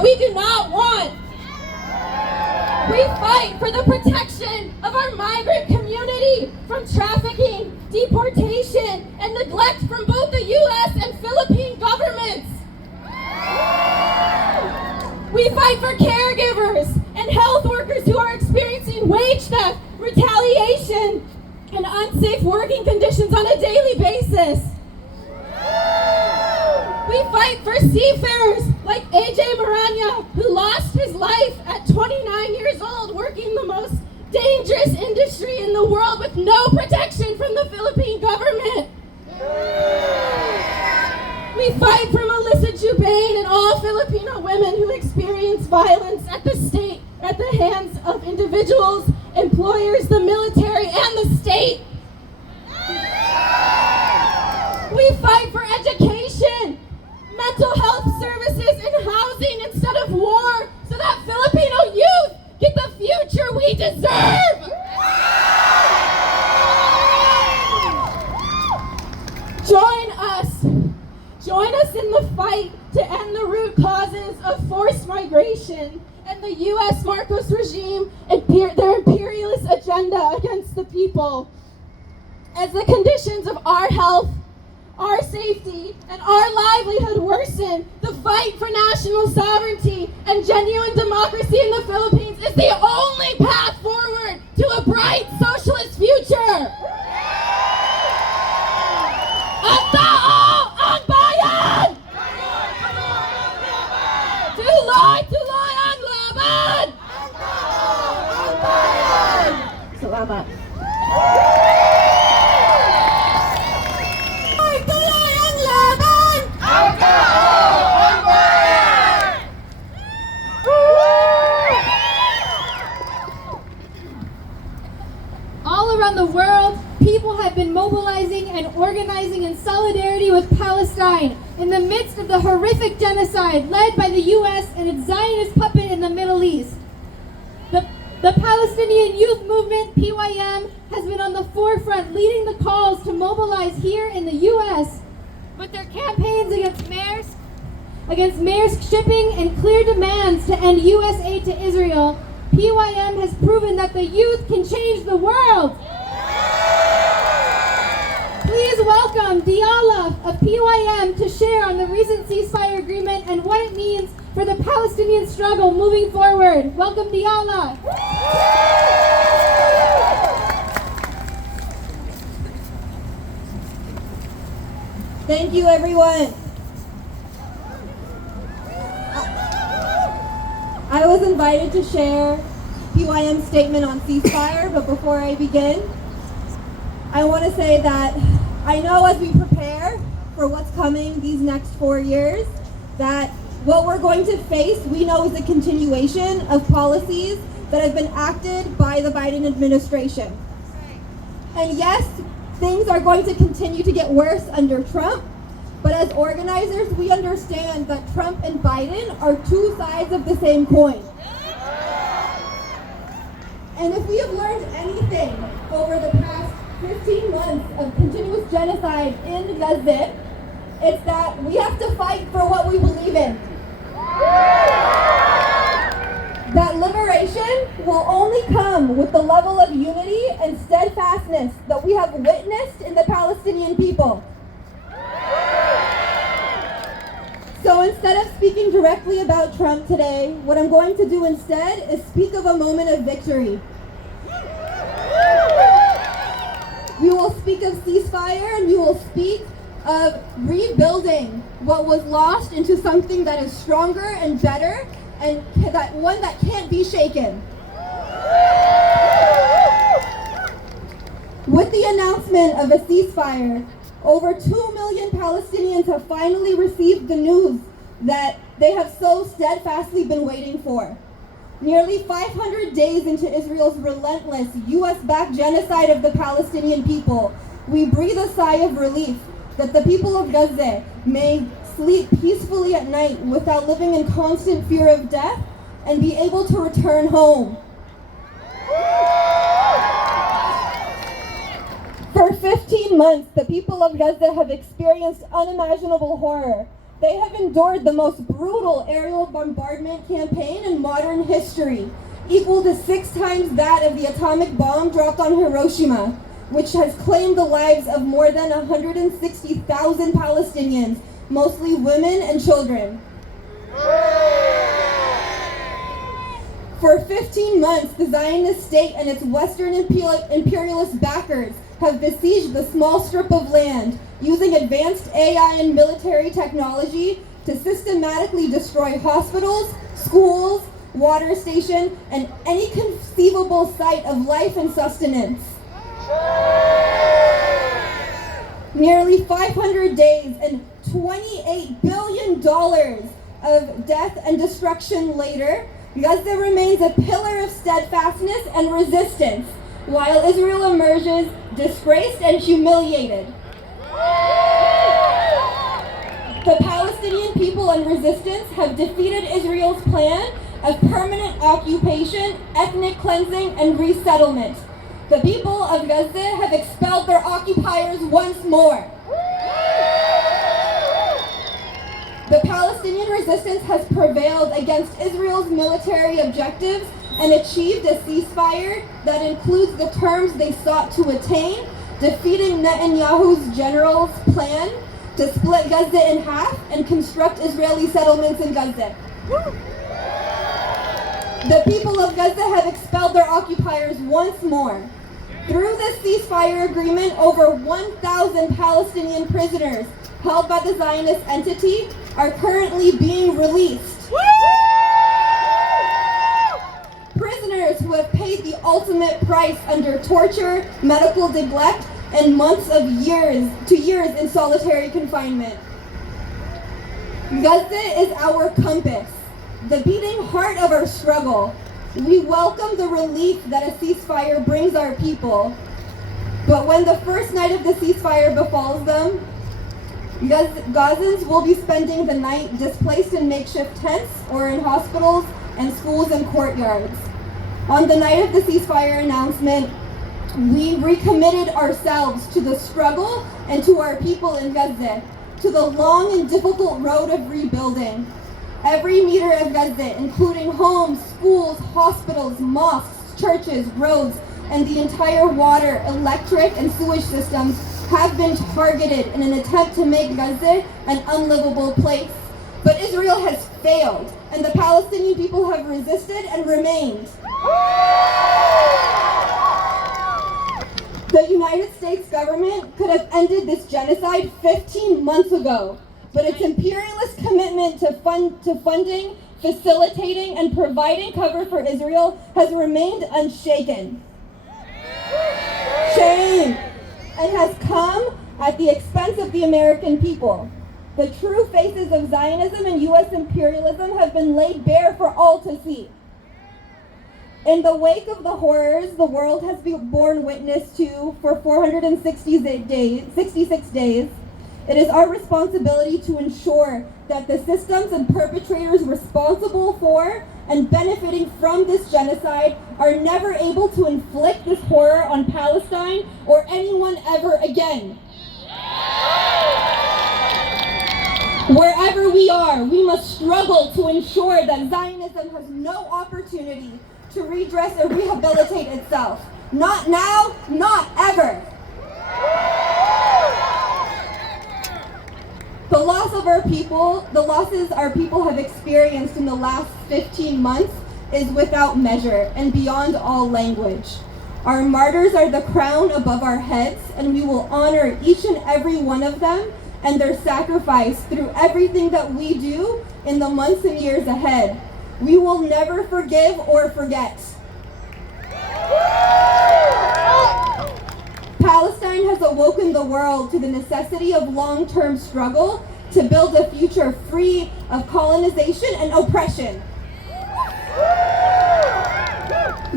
that we do not want. We fight for the protection of our migrant community from trafficking, deportation, and neglect from both the U.S. and Philippine governments. We fight for caregivers and health workers who are experiencing wage theft, retaliation, and unsafe working conditions on a daily basis. We fight for seafarers like AJ Maranya, who lost his life at 29 years old working the most dangerous industry in the world with no protection from the Philippine government. We fight for Melissa Jubain and all Filipino women who experience violence at the hands of individuals, employers, the military, and the state. We fight for education, mental health services, and housing instead of war, so that Filipino youth get the future we deserve. Join us in the fight to end the root causes of forced migration and the U.S. Marcos regime and their imperialist agenda against the people. As the conditions of our health, our safety, and our livelihood worsen, the fight for national sovereignty and genuine democracy in the Philippines is the only path forward to a bright socialist future. Ang tao, ang bayan! Tuloy ang laban! Ang tao, ang bayan! Salamat. Tuloy ang laban! Ang tao, ang bayan! All around the world, people have been mobilizing and organizing in solidarity with Palestine in the midst of the horrific genocide led by the U.S. and its Zionist puppet in the Middle East. The Palestinian Youth Movement, PYM, has been on the forefront leading the calls to mobilize here in the U.S. With their campaigns against Maersk shipping and clear demands to end U.S. aid to Israel, PYM has proven that the youth can change the world. Please welcome Diala of PYM to share on the recent ceasefire agreement and what it means for the Palestinian struggle moving forward. Welcome, Diala. Thank you, everyone. I was invited to share PYM's statement on ceasefire, but before I begin, I want to say that I know as we prepare for what's coming these next 4 years, that what we're going to face, we know, is a continuation of policies that have been acted by the Biden administration. And yes, things are going to continue to get worse under Trump, but as organizers, we understand that Trump and Biden are two sides of the same coin. And if we have learned anything over the past 15 months of continuous genocide in Gaza, it's that we have to fight for what we believe in. That liberation will only come with the level of unity and steadfastness that we have witnessed in the Palestinian people. So instead of speaking directly about Trump today, what I'm going to do instead is speak of a moment of victory. We will speak of ceasefire, and we will speak of rebuilding what was lost into something that is stronger and better, and that one that can't be shaken. With the announcement of a ceasefire, over 2 million Palestinians have finally received the news that they have so steadfastly been waiting for. Nearly 500 days into Israel's relentless US-backed genocide of the Palestinian people, we breathe a sigh of relief that the people of Gaza may sleep peacefully at night without living in constant fear of death and be able to return home. For 15 months, the people of Gaza have experienced unimaginable horror, They have endured the most brutal aerial bombardment campaign in modern history, equal to 6 times that of the atomic bomb dropped on Hiroshima, which has claimed the lives of more than 160,000 Palestinians, mostly women and children. For 15 months, the Zionist state and its Western imperialist backers have besieged the small strip of land, using advanced AI and military technology to systematically destroy hospitals, schools, water station, and any conceivable site of life and sustenance. Nearly 500 days and $28 billion of death and destruction later, Gaza remains a pillar of steadfastness and resistance, while Israel emerges disgraced and humiliated. The Palestinian people and resistance have defeated Israel's plan of permanent occupation, ethnic cleansing, and resettlement. The people of Gaza have expelled their occupiers once more. The Palestinian resistance has prevailed against Israel's military objectives and achieved a ceasefire that includes the terms they sought to attain, defeating Netanyahu's general's plan to split Gaza in half and construct Israeli settlements in Gaza. The people of Gaza have expelled their occupiers once more. Through this ceasefire agreement, over 1,000 Palestinian prisoners held by the Zionist entity are currently being released. Prisoners who have paid the ultimate price under torture, medical neglect, and months of years in solitary confinement. Gaza is our compass, the beating heart of our struggle. We welcome the relief that a ceasefire brings our people. But when the first night of the ceasefire befalls them, Gazans will be spending the night displaced in makeshift tents or in hospitals and schools and courtyards. On the night of the ceasefire announcement, we recommitted ourselves to the struggle and to our people in Gaza, to the long and difficult road of rebuilding. Every meter of Gaza, including homes, schools, hospitals, mosques, churches, roads, and the entire water, electric, and sewage systems have been targeted in an attempt to make Gaza an unlivable place. But Israel has failed, and the Palestinian people have resisted and remained. The United States government could have ended this genocide 15 months ago, but its imperialist commitment to funding, facilitating, and providing cover for Israel has remained unshaken. Shame! And has come at the expense of the American people. The true faces of Zionism and U.S. imperialism have been laid bare for all to see. In the wake of the horrors the world has borne witness to for 466 days, it is our responsibility to ensure that the systems and perpetrators responsible for and benefiting from this genocide are never able to inflict this horror on Palestine or anyone ever again. Wherever we are, we must struggle to ensure that Zionism has no opportunity to redress or rehabilitate itself. Not now, not ever. The losses our people have experienced in the last 15 months is without measure and beyond all language. Our martyrs are the crown above our heads, and we will honor each and every one of them and their sacrifice through everything that we do in the months and years ahead. We will never forgive or forget. Palestine has awoken the world to the necessity of long-term struggle to build a future free of colonization and oppression.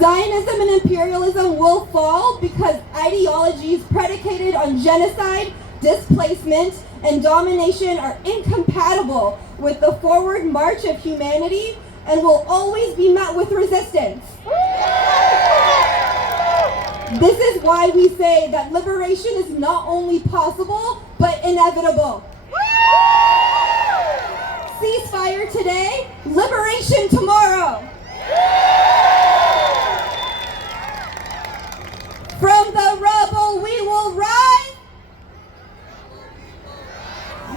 Zionism and imperialism will fall because ideologies predicated on genocide, displacement, and domination are incompatible with the forward march of humanity and will always be met with resistance. This is why we say that liberation is not only possible, but inevitable. Ceasefire today, liberation tomorrow. From the rubble we will rise,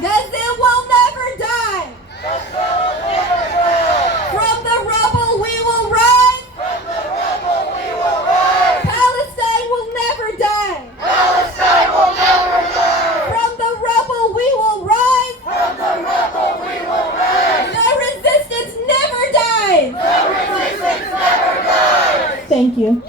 Gaza will never die. From the rubble we will rise, Palestine will never die. From the rubble we will rise, the resistance never dies. Thank you.